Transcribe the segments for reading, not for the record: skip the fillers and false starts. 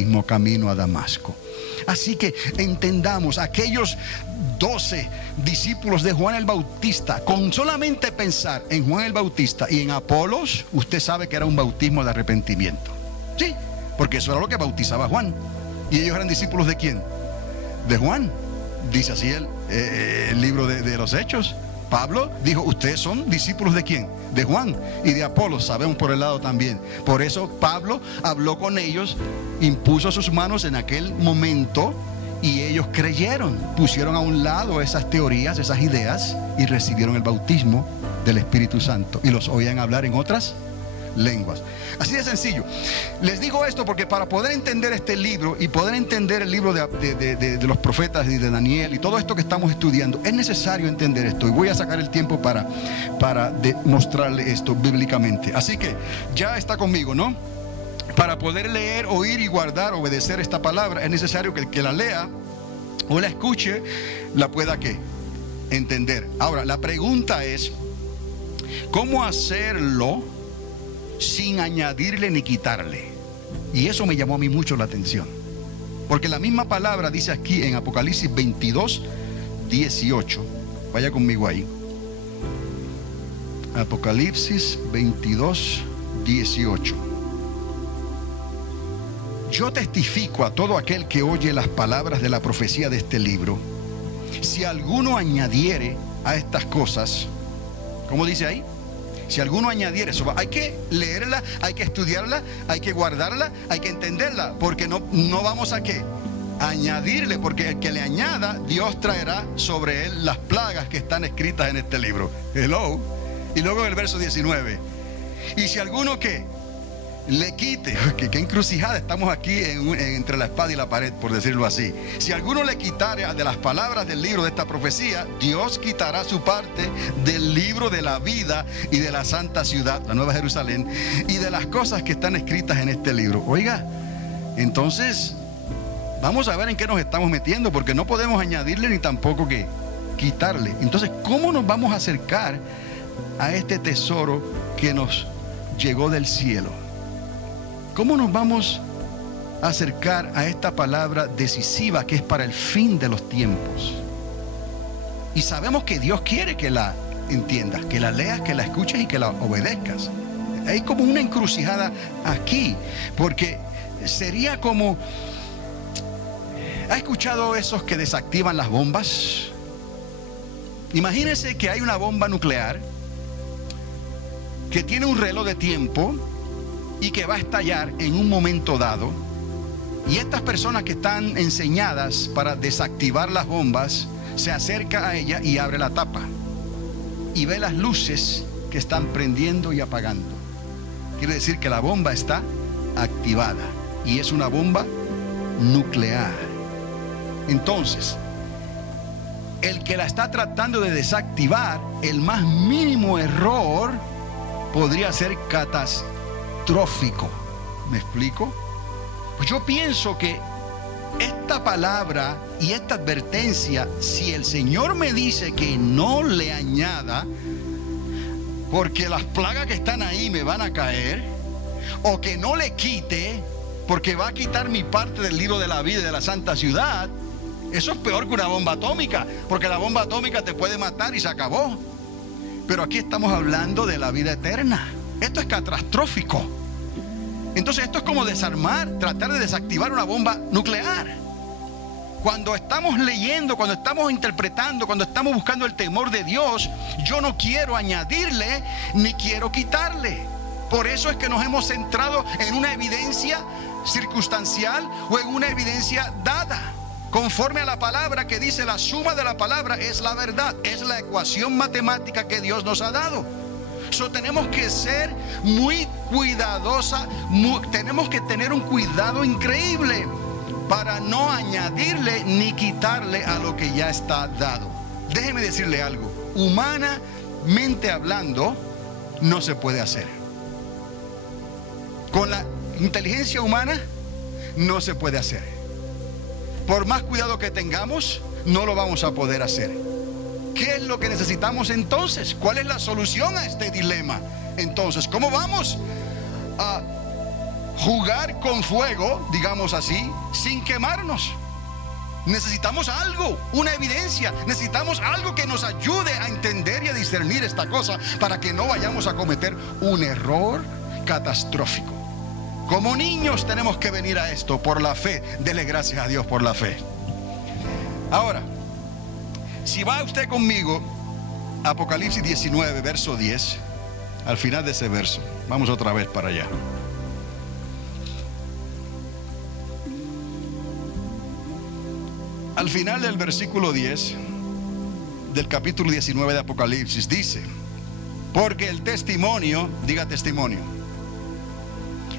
bautismo camino a Damasco. Así que entendamos, aquellos 12 discípulos de Juan el Bautista, con solamente pensar en Juan el Bautista y en Apolos, usted sabe que era un bautismo de arrepentimiento. Sí, porque eso era lo que bautizaba Juan. ¿Y ellos eran discípulos de quién? De Juan. Dice así el libro de los Hechos. Pablo dijo, ustedes son discípulos de quién? De Juan y de Apolos, sabemos por el lado también. Por eso Pablo habló con ellos, impuso sus manos en aquel momento y ellos creyeron, pusieron a un lado esas teorías, esas ideas y recibieron el bautismo del Espíritu Santo y los oían hablar en otras lenguas. Así de sencillo. Les digo esto porque para poder entender este libro y poder entender el libro de los profetas y de Daniel y todo esto que estamos estudiando, es necesario entender esto, y voy a sacar el tiempo para mostrarle esto bíblicamente. Así que ya está conmigo, ¿no? Para poder leer, oír y guardar, obedecer esta palabra, es necesario que el que la lea o la escuche la pueda ¿qué? Entender. Ahora, la pregunta es, ¿cómo hacerlo sin añadirle ni quitarle? Y eso me llamó a mí mucho la atención, porque la misma palabra dice aquí en Apocalipsis 22, 18. Vaya conmigo ahí. Apocalipsis 22, 18. Yo testifico a todo aquel que oye las palabras de la profecía de este libro, si alguno añadiere a estas cosas, ¿cómo dice ahí? Si alguno añadiere, eso hay que leerla, hay que estudiarla, hay que guardarla, hay que entenderla, porque no vamos a ¿qué? Añadirle, porque el que le añada, Dios traerá sobre él las plagas que están escritas en este libro. Hello. Y luego en el verso 19, y si alguno ¿qué? Le quite, qué encrucijada, estamos aquí entre la espada y la pared, por decirlo así. Si alguno le quitare de las palabras del libro de esta profecía, Dios quitará su parte del libro de la vida y de la santa ciudad, la Nueva Jerusalén, y de las cosas que están escritas en este libro. Oiga, entonces vamos a ver en qué nos estamos metiendo, porque no podemos añadirle ni tampoco que quitarle. Entonces, ¿cómo nos vamos a acercar a este tesoro que nos llegó del cielo? ¿Cómo nos vamos a acercar a esta palabra decisiva que es para el fin de los tiempos? Y sabemos que Dios quiere que la entiendas, que la leas, que la escuches y que la obedezcas. Hay como una encrucijada aquí, porque sería como... ¿Ha escuchado esos que desactivan las bombas? Imagínense que hay una bomba nuclear que tiene un reloj de tiempo y que va a estallar en un momento dado, y estas personas que están enseñadas para desactivar las bombas se acerca a ella y abre la tapa y ve las luces que están prendiendo y apagando. Quiere decir que la bomba está activada y es una bomba nuclear. Entonces, el que la está tratando de desactivar, el más mínimo error podría ser catastrófico. ¿Me explico? Pues yo pienso que esta palabra y esta advertencia, si el Señor me dice que no le añada, porque las plagas que están ahí me van a caer, o que no le quite, porque va a quitar mi parte del libro de la vida y de la santa ciudad, eso es peor que una bomba atómica, porque la bomba atómica te puede matar y se acabó. Pero aquí estamos hablando de la vida eterna. Esto es catastrófico. Entonces esto es como desarmar, tratar de desactivar una bomba nuclear. Cuando estamos leyendo, cuando estamos interpretando, cuando estamos buscando el temor de Dios, yo no quiero añadirle ni quiero quitarle. Por eso es que nos hemos centrado en una evidencia circunstancial o en una evidencia dada, conforme a la palabra que dice: la suma de la palabra es la verdad, es la ecuación matemática que Dios nos ha dado. Tenemos que ser muy cuidadosa, tenemos que tener un cuidado increíble para no añadirle ni quitarle a lo que ya está dado. Déjeme decirle algo, humanamente hablando, no se puede hacer. Con la inteligencia humana no se puede hacer. Por más cuidado que tengamos, no lo vamos a poder hacer. ¿Qué es lo que necesitamos entonces? ¿Cuál es la solución a este dilema? Entonces, ¿cómo vamos a jugar con fuego, digamos así, sin quemarnos. Necesitamos algo, una evidencia. Necesitamos algo que nos ayude a entender y a discernir esta cosa, para que no vayamos a cometer un error catastrófico. Como niños tenemos que venir a esto por la fe. Dele gracias a Dios por la fe. Ahora, si va usted conmigo a Apocalipsis 19, verso 10, al final de ese verso, vamos otra vez para allá. Al final del versículo 10 del capítulo 19 de Apocalipsis dice: porque el testimonio, diga testimonio,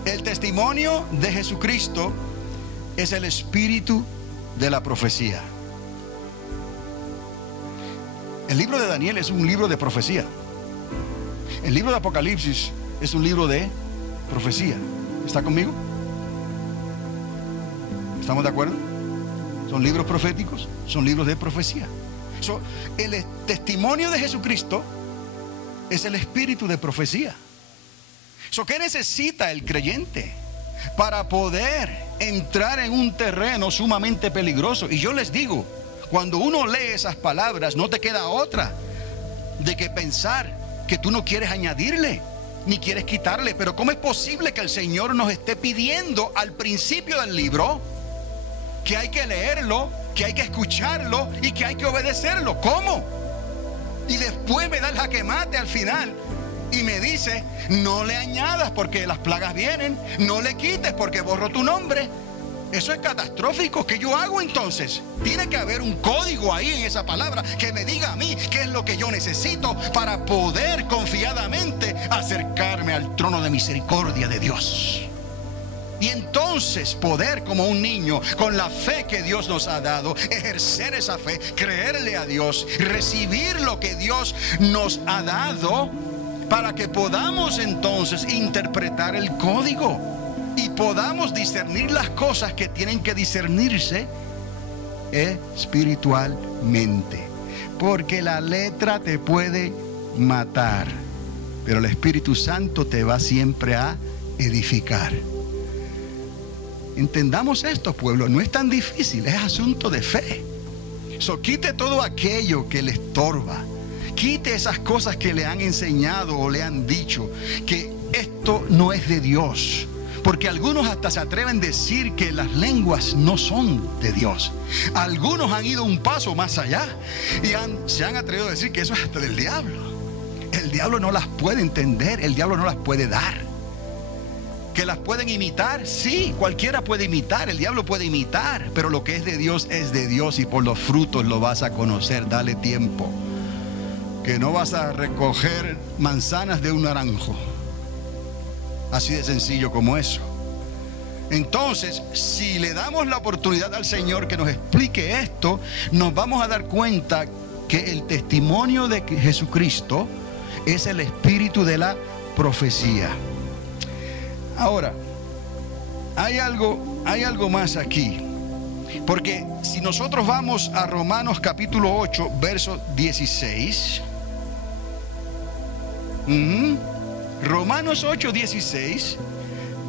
el testimonio de Jesucristo es el espíritu de la profecía. El libro de Daniel es un libro de profecía. El libro de Apocalipsis es un libro de profecía. ¿Está conmigo? ¿Estamos de acuerdo? Son libros proféticos, son libros de profecía. El testimonio de Jesucristo es el espíritu de profecía. ¿Qué necesita el creyente para poder entrar en un terreno sumamente peligroso? Y yo les digo, cuando uno lee esas palabras, no te queda otra de que pensar que tú no quieres añadirle ni quieres quitarle. Pero ¿cómo es posible que el Señor nos esté pidiendo al principio del libro que hay que leerlo, que hay que escucharlo y que hay que obedecerlo? ¿Cómo? Y después me da el jaque mate al final y me dice: no le añadas porque las plagas vienen, no le quites porque borro tu nombre. Eso es catastrófico. ¿Qué yo hago entonces? Tiene que haber un código ahí en esa palabra que me diga a mí qué es lo que yo necesito para poder confiadamente acercarme al trono de misericordia de Dios. Y entonces poder, como un niño, con la fe que Dios nos ha dado, ejercer esa fe, creerle a Dios, recibir lo que Dios nos ha dado, para que podamos entonces interpretar el código y podamos discernir las cosas que tienen que discernirse espiritualmente. Porque la letra te puede matar, pero el Espíritu Santo te va siempre a edificar. Entendamos esto, pueblo, no es tan difícil, es asunto de fe. Quite todo aquello que le estorba, quite esas cosas que le han enseñado o le han dicho que esto no es de Dios. Porque algunos hasta se atreven a decir que las lenguas no son de Dios. Algunos han ido un paso más allá y se han atrevido a decir que eso es hasta del diablo. El diablo no las puede entender, el diablo no las puede dar. ¿Que las pueden imitar? Sí, cualquiera puede imitar, el diablo puede imitar, pero lo que es de Dios y por los frutos lo vas a conocer. Dale tiempo, que no vas a recoger manzanas de un naranjo, así de sencillo como eso. Entonces, si le damos la oportunidad al Señor que nos explique esto, nos vamos a dar cuenta que el testimonio de Jesucristo es el espíritu de la profecía. Ahora, hay algo más aquí. Porque si nosotros vamos a Romanos capítulo 8, verso 16. Romanos 8, 16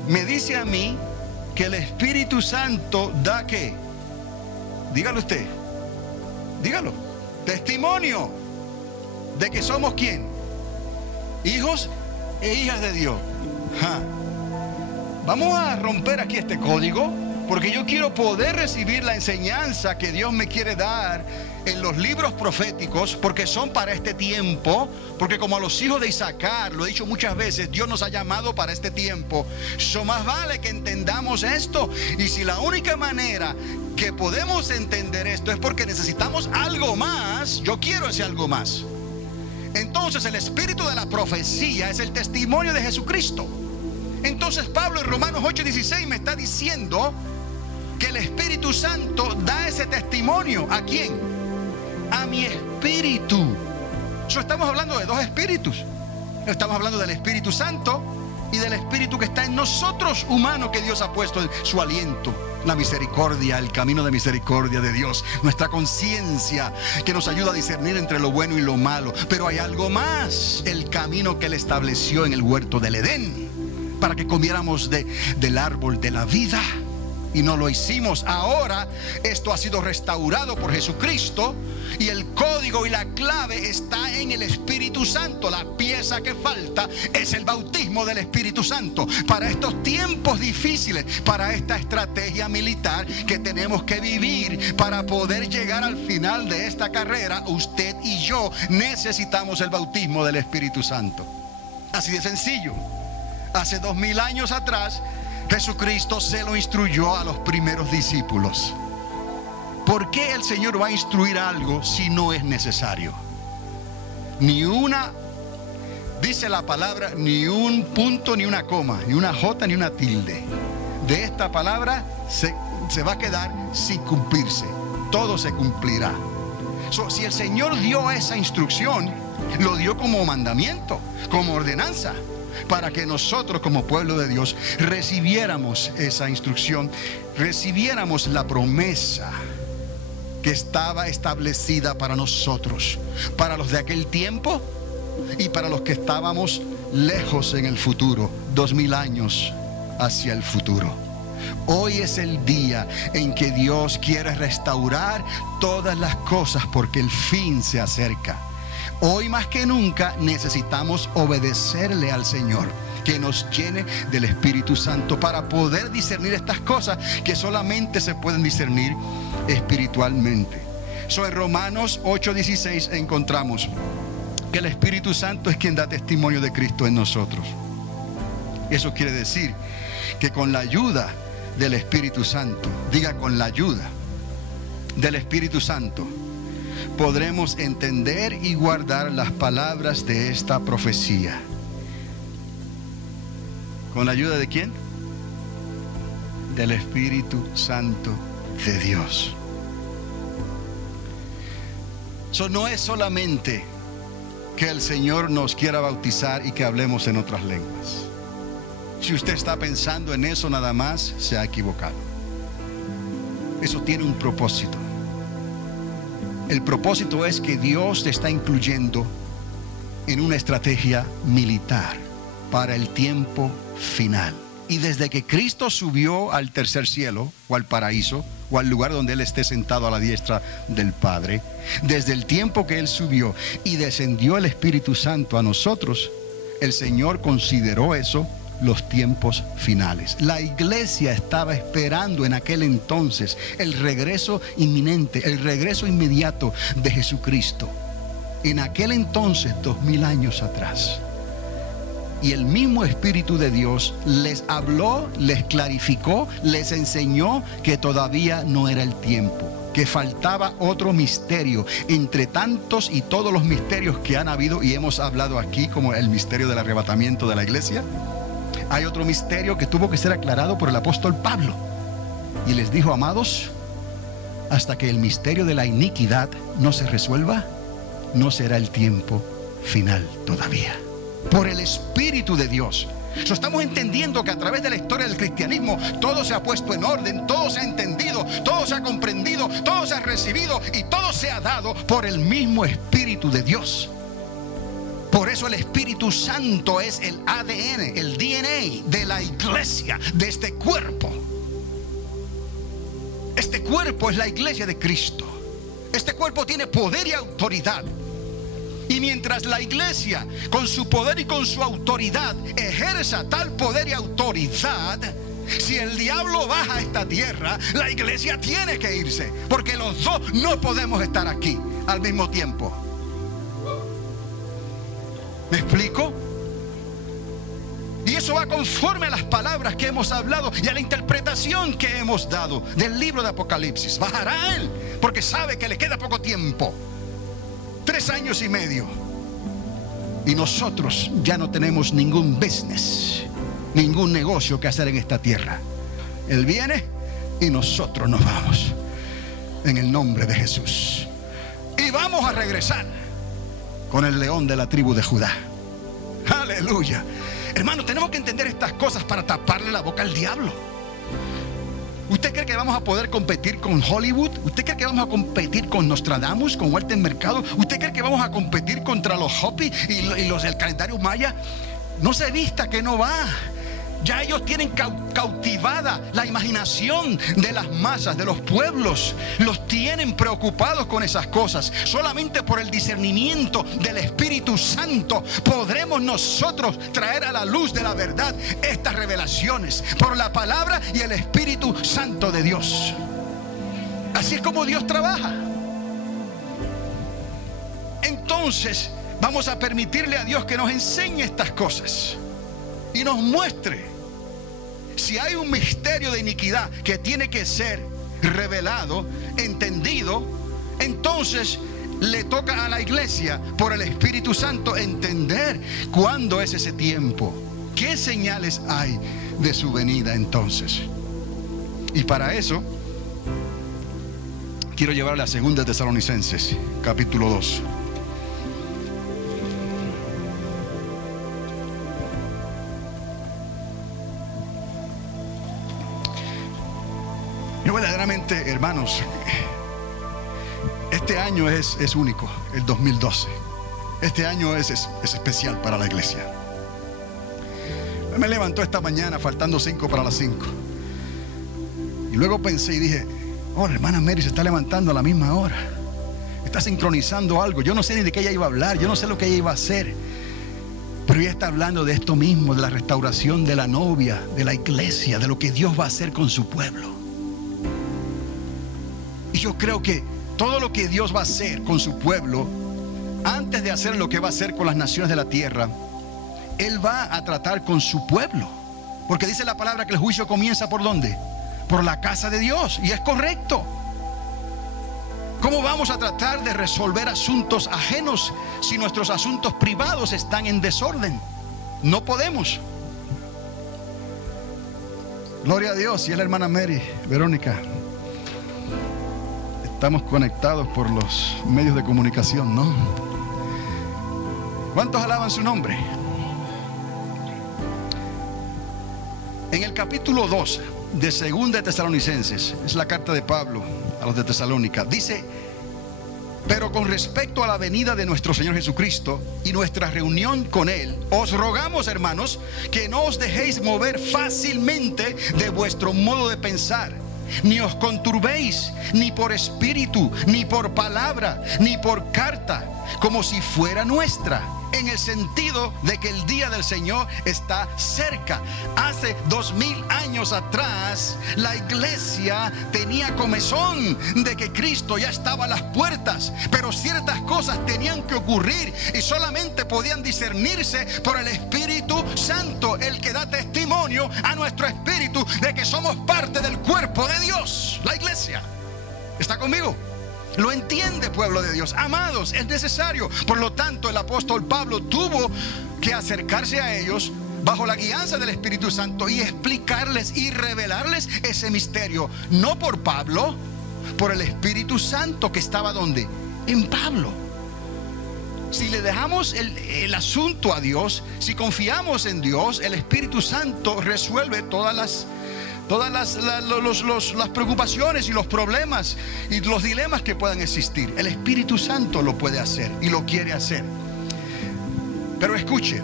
me dice a mí que el Espíritu Santo da ¿qué? Dígalo usted. Dígalo. Testimonio de que somos ¿quién? Hijos e hijas de Dios. Vamos a romper aquí este código, porque yo quiero poder recibir la enseñanza que Dios me quiere dar en los libros proféticos, porque son para este tiempo. Porque como a los hijos de Isaacar, lo he dicho muchas veces, Dios nos ha llamado para este tiempo. Más vale que entendamos esto. Y si la única manera que podemos entender esto es porque necesitamos algo más, yo quiero ese algo más. Entonces el espíritu de la profecía es el testimonio de Jesucristo. Entonces Pablo en Romanos 8:16 me está diciendo que el Espíritu Santo da ese testimonio. ¿A quién? A mi espíritu. Estamos hablando de dos espíritus. Estamos hablando del Espíritu Santo y del Espíritu que está en nosotros, humano, que Dios ha puesto en su aliento. La misericordia, el camino de misericordia de Dios, nuestra conciencia que nos ayuda a discernir entre lo bueno y lo malo. Pero hay algo más, el camino que Él estableció en el huerto del Edén. para que comiéramos del árbol de la vida. Y no lo hicimos. Ahora esto ha sido restaurado por Jesucristo, y el código y la clave está en el Espíritu Santo. La pieza que falta es el bautismo del Espíritu Santo para estos tiempos difíciles, para esta estrategia militar que tenemos que vivir para poder llegar al final de esta carrera. Usted y yo necesitamos el bautismo del Espíritu Santo. Así de sencillo. Hace 2000 años atrás Jesucristo se lo instruyó a los primeros discípulos. ¿Por qué el Señor va a instruir algo si no es necesario? Ni una, dice la palabra, ni un punto, ni una coma, ni una jota, ni una tilde de esta palabra se va a quedar sin cumplirse. Todo se cumplirá. Si el Señor dio esa instrucción, lo dio como mandamiento, como ordenanza, para que nosotros como pueblo de Dios recibiéramos esa instrucción, recibiéramos la promesa que estaba establecida para nosotros, para los de aquel tiempo y para los que estábamos lejos en el futuro, 2000 años hacia el futuro. Hoy es el día en que Dios quiere restaurar todas las cosas, porque el fin se acerca. Hoy más que nunca necesitamos obedecerle al Señor, que nos llene del Espíritu Santo para poder discernir estas cosas que solamente se pueden discernir espiritualmente. En Romanos 8:16 encontramos que el Espíritu Santo es quien da testimonio de Cristo en nosotros. Eso quiere decir que con la ayuda del Espíritu Santo, diga, con la ayuda del Espíritu Santo, podremos entender y guardar las palabras de esta profecía. ¿Con la ayuda de quién? Del Espíritu Santo de Dios. No es solamente que el Señor nos quiera bautizar y que hablemos en otras lenguas. Si usted está pensando en eso nada más, se ha equivocado. Eso tiene un propósito. El propósito es que Dios te está incluyendo en una estrategia militar para el tiempo final. Y desde que Cristo subió al tercer cielo, o al paraíso, o al lugar donde Él esté sentado a la diestra del Padre, desde el tiempo que Él subió y descendió el Espíritu Santo a nosotros, el Señor consideró eso los tiempos finales. La iglesia estaba esperando en aquel entonces el regreso inminente, el regreso inmediato de Jesucristo. En aquel entonces, 2000 años atrás. Y el mismo Espíritu de Dios les habló, les clarificó, les enseñó que todavía no era el tiempo, que faltaba otro misterio entre tantos y todos los misterios que han habido y hemos hablado aquí, como el misterio del arrebatamiento de la iglesia. Hay otro misterio que tuvo que ser aclarado por el apóstol Pablo, y les dijo: amados, hasta que el misterio de la iniquidad no se resuelva, no será el tiempo final todavía. Por el Espíritu de Dios. Estamos entendiendo que a través de la historia del cristianismo todo se ha puesto en orden, todo se ha entendido, todo se ha comprendido, todo se ha recibido y todo se ha dado por el mismo Espíritu de Dios. Por eso el Espíritu Santo es el ADN, el DNA de la iglesia, de este cuerpo. Este cuerpo es la iglesia de Cristo. Este cuerpo tiene poder y autoridad. Y mientras la iglesia, con su poder y con su autoridad, ejerza tal poder y autoridad, si el diablo baja a esta tierra, la iglesia tiene que irse, porque los dos no podemos estar aquí al mismo tiempo. ¿Me explico? Y eso va conforme a las palabras que hemos hablado y a la interpretación que hemos dado del libro de Apocalipsis. Bajará él, porque sabe que le queda poco tiempo. 3 años y medio. Y nosotros ya no tenemos ningún business, ningún negocio que hacer en esta tierra. Él viene y nosotros nos vamos. En el nombre de Jesús. Y vamos a regresar con el león de la tribu de Judá. Aleluya. Hermano, tenemos que entender estas cosas para taparle la boca al diablo. ¿Usted cree que vamos a poder competir con Hollywood? ¿Usted cree que vamos a competir con Nostradamus, con Walter Mercado? ¿Usted cree que vamos a competir contra los Hopi y los del calendario maya? No se vista que no va. Ya ellos tienen cautivada la imaginación de las masas, de los pueblos. Los tienen preocupados con esas cosas. Solamente por el discernimiento del Espíritu Santo podremos nosotros traer a la luz de la verdad estas revelaciones. Por la palabra y el Espíritu Santo de Dios. Así es como Dios trabaja. Entonces vamos a permitirle a Dios que nos enseñe estas cosas y nos muestre si hay un misterio de iniquidad que tiene que ser revelado, entendido. Entonces le toca a la iglesia por el Espíritu Santo entender cuándo es ese tiempo, qué señales hay de su venida entonces. Y para eso quiero llevarle a 2 Tesalonicenses capítulo 2. Yo verdaderamente, hermanos, este año es único, el 2012. Este año es especial para la iglesia. Me levantó esta mañana faltando 5 para las 5. Y luego pensé y dije, oh, la hermana Mary se está levantando a la misma hora. Está sincronizando algo. Yo no sé ni de qué ella iba a hablar, yo no sé lo que ella iba a hacer. Pero ella está hablando de esto mismo, de la restauración de la novia, de la iglesia, de lo que Dios va a hacer con su pueblo. Y yo creo que todo lo que Dios va a hacer con su pueblo, antes de hacer lo que va a hacer con las naciones de la tierra, Él va a tratar con su pueblo. Porque dice la palabra que el juicio comienza ¿por dónde? Por la casa de Dios. Y es correcto. ¿Cómo vamos a tratar de resolver asuntos ajenos si nuestros asuntos privados están en desorden? No podemos. Gloria a Dios. Y es la hermana Mary, Verónica. Estamos conectados por los medios de comunicación, ¿no? ¿Cuántos alaban su nombre? En el capítulo 2 de 2 de Tesalonicenses, es la carta de Pablo a los de Tesalónica, dice: pero con respecto a la venida de nuestro Señor Jesucristo y nuestra reunión con Él, os rogamos, hermanos, que no os dejéis mover fácilmente de vuestro modo de pensar. Ni os conturbéis, ni por espíritu, ni por palabra, ni por carta, como si fuera nuestra, en el sentido de que el día del Señor está cerca. Hace 2000 años atrás, la iglesia tenía comezón de que Cristo ya estaba a las puertas, pero ciertas cosas tenían que ocurrir y solamente podían discernirse por el Espíritu Santo, el que da testimonio a nuestro espíritu de que somos parte del cuerpo de Dios, la iglesia. ¿Está conmigo? Lo entiende, pueblo de Dios. Amados, es necesario. Por lo tanto, el apóstol Pablo tuvo que acercarse a ellos bajo la guianza del Espíritu Santo y explicarles y revelarles ese misterio. No por Pablo, por el Espíritu Santo que estaba ¿dónde? En Pablo. Si le dejamos el asunto a Dios, si confiamos en Dios, el Espíritu Santo resuelve todas las preocupaciones y los problemas y los dilemas que puedan existir. El Espíritu Santo lo puede hacer y lo quiere hacer. Pero escuche,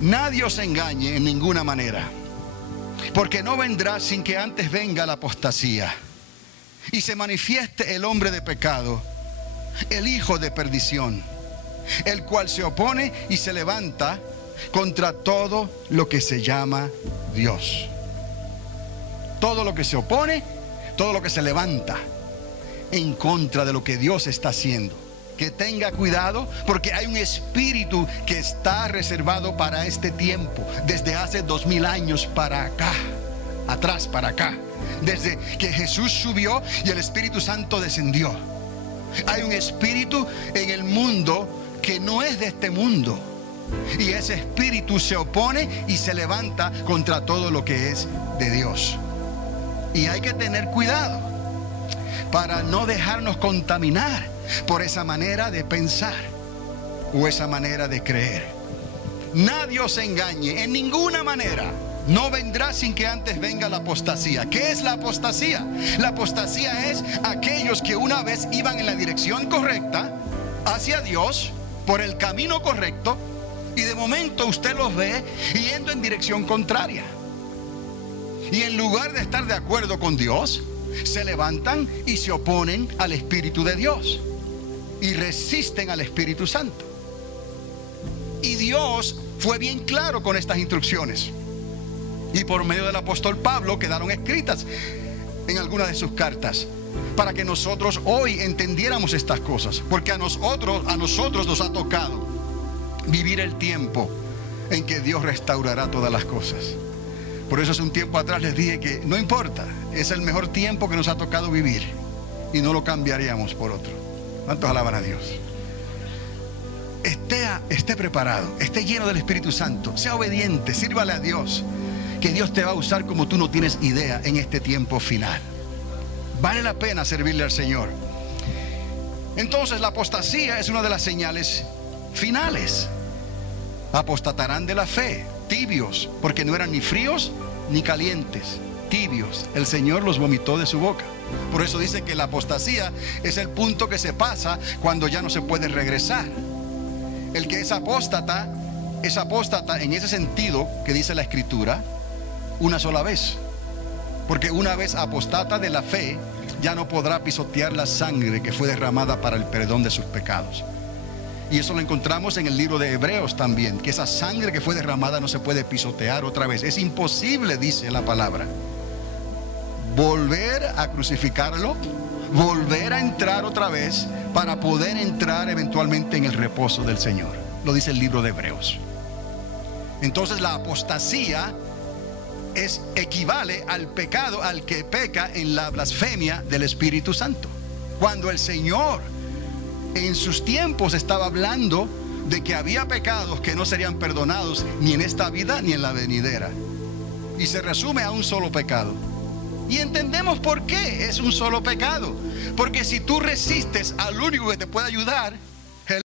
nadie os engañe en ninguna manera, porque no vendrá sin que antes venga la apostasía y se manifieste el hombre de pecado, el hijo de perdición, el cual se opone y se levanta contra todo lo que se llama Dios. Todo lo que se opone, todo lo que se levanta en contra de lo que Dios está haciendo. Que tenga cuidado, porque hay un espíritu que está reservado para este tiempo, desde hace 2000 años para acá, atrás para acá, desde que Jesús subió y el Espíritu Santo descendió. Hay un espíritu en el mundo que no es de este mundo, y ese espíritu se opone y se levanta contra todo lo que es de Dios. Y hay que tener cuidado para no dejarnos contaminar por esa manera de pensar o esa manera de creer. Nadie os engañe en ninguna manera. No vendrá sin que antes venga la apostasía. ¿Qué es la apostasía? La apostasía es aquellos que una vez iban en la dirección correcta hacia Dios, por el camino correcto, y de momento usted los ve yendo en dirección contraria. Y en lugar de estar de acuerdo con Dios, se levantan y se oponen al Espíritu de Dios y resisten al Espíritu Santo. Y Dios fue bien claro con estas instrucciones, y por medio del apóstol Pablo quedaron escritas en algunas de sus cartas, para que nosotros hoy entendiéramos estas cosas, porque a nosotros nos ha tocado vivir el tiempo en que Dios restaurará todas las cosas. Por eso hace un tiempo atrás les dije que no importa, es el mejor tiempo que nos ha tocado vivir y no lo cambiaríamos por otro. ¿Cuántos alaban a Dios? Esté preparado, esté lleno del Espíritu Santo, sea obediente, sírvale a Dios, que Dios te va a usar como tú no tienes idea en este tiempo final. Vale la pena servirle al Señor. Entonces la apostasía es una de las señales finales. Apostatarán de la fe, tibios, porque no eran ni fríos ni calientes, tibios. El Señor los vomitó de su boca. Por eso dice que la apostasía es el punto que se pasa cuando ya no se puede regresar. El que es apóstata en ese sentido que dice la Escritura, una sola vez. Porque una vez apostata de la fe, ya no podrá pisotear la sangre que fue derramada para el perdón de sus pecados. Y eso lo encontramos en el libro de Hebreos también, que esa sangre que fue derramada no se puede pisotear otra vez. Es imposible, dice la palabra, volver a crucificarlo, volver a entrar otra vez para poder entrar eventualmente en el reposo del Señor. Lo dice el libro de Hebreos. Entonces la apostasía equivale al pecado, al que peca en la blasfemia del Espíritu Santo. Cuando el Señor en sus tiempos estaba hablando de que había pecados que no serían perdonados ni en esta vida ni en la venidera, y se resume a un solo pecado. Y entendemos por qué es un solo pecado, porque si tú resistes al único que te puede ayudar,